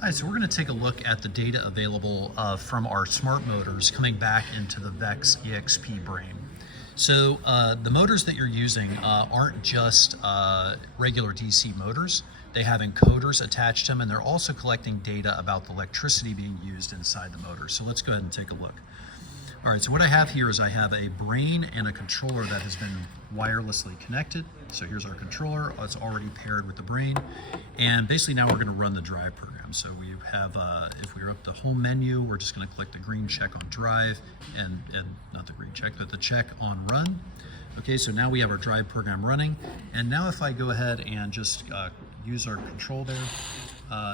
Hi, so we're going to take a look at the data available from our smart motors coming back into the Vex EXP brain. So the motors that you're using aren't just regular DC motors. They have encoders attached to them, and they're also collecting data about the electricity being used inside the motor. So let's go ahead and take a look. All right, so what I have here is I have a brain and a controller that has been wirelessly connected. So here's our controller. It's already paired with the brain. And basically now we're going to run the drive program. So we have, if we're up the home menu, we're just going to click the green check on drive and not the green check, but the check on run. Okay, so now we have our drive program running. And now if I go ahead and just use our control there,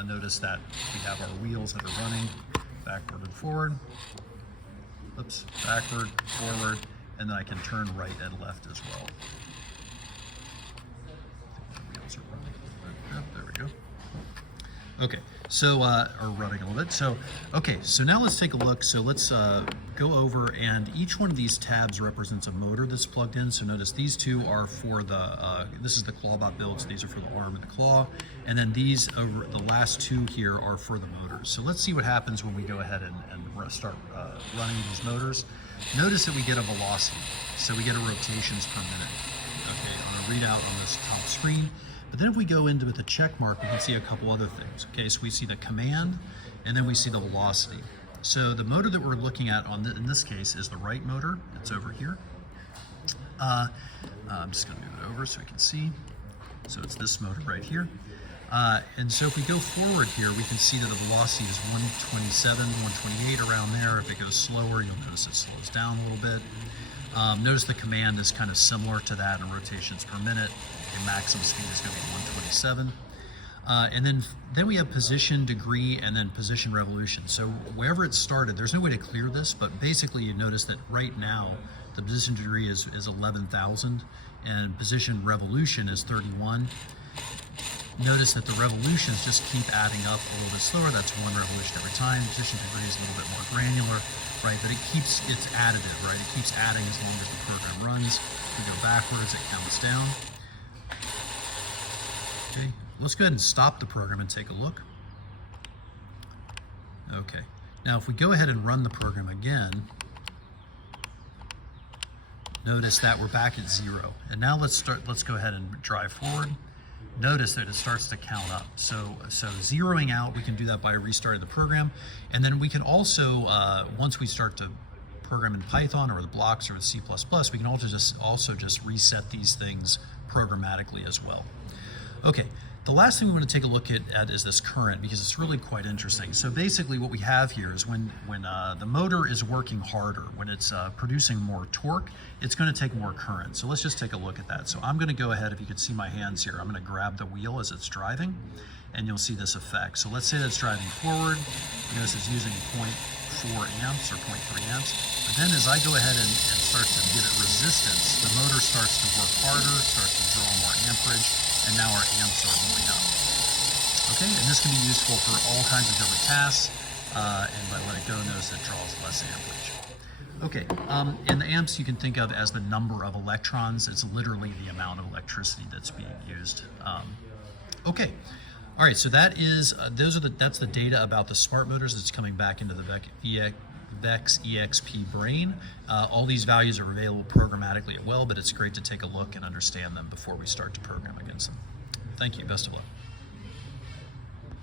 notice that we have our wheels that are running backward and forward. Oops, backward, forward, and then I can turn right and left as well. I think the wheels are running. Oh, there we go. Okay, so, or running a little bit. So, okay, so now let's take a look. So let's go over, and each one of these tabs represents a motor that's plugged in. So notice these two are for the, this is the clawbot build, so these are for the arm and the claw. And then these, over the last two here, are for the motors. So let's see what happens when we go ahead and start running these motors. Notice that we get a velocity. So we get a rotations per minute, okay, on a readout on this top screen. But then if we go into with the check mark, we can see a couple other things. Okay, so we see the command, and then we see the velocity. So the motor that we're looking at in this case is the right motor. It's over here. I'm just going to move it over so we can see. So it's this motor right here. And so if we go forward here, we can see that the velocity is 127, 128 around there. If it goes slower, you'll notice it slows down a little bit. Notice the command is kind of similar to that in rotations per minute. The maximum speed is going to be 127. And then we have position, degree, and then position revolution. So wherever it started, there's no way to clear this, but basically you notice that right now the position degree is 11,000 and position revolution is 31. Notice that the revolutions just keep adding up a little bit slower. That's one revolution every time. Position degree is a little bit more granular, right? But it's additive, right? It keeps adding as long as the program runs. If we go backwards, it counts down. Okay, let's go ahead and stop the program and take a look. Okay, now if we go ahead and run the program again, notice that we're back at 0. And now let's go ahead and drive forward. Notice that it starts to count up. So zeroing out, we can do that by restarting the program. And then we can also, once we start to program in Python or the blocks or with C++, we can also just reset these things programmatically as well. Okay, the last thing we want to take a look at is this current, because it's really quite interesting. So basically what we have here is when the motor is working harder, when it's producing more torque, it's going to take more current. So let's just take a look at that. So I'm going to go ahead, if you could see my hands here, I'm going to grab the wheel as it's driving, and you'll see this effect. So let's say that it's driving forward. Notice it's using 0.4 amps or 0.3 amps. But then as I go ahead and start to give it resistance, the motor starts to work harder, starts to draw more amperage, and now our amps are going up. Okay, and this can be useful for all kinds of different tasks, and by let it go, notice it draws less amperage. Okay, and the amps you can think of as the number of electrons. It's literally the amount of electricity that's being used. Okay, all right, so that's the data about the smart motors that's coming back into the Vex EXP brain. All these values are available programmatically as well, but it's great to take a look and understand them before we start to program against them. Thank you, best of luck.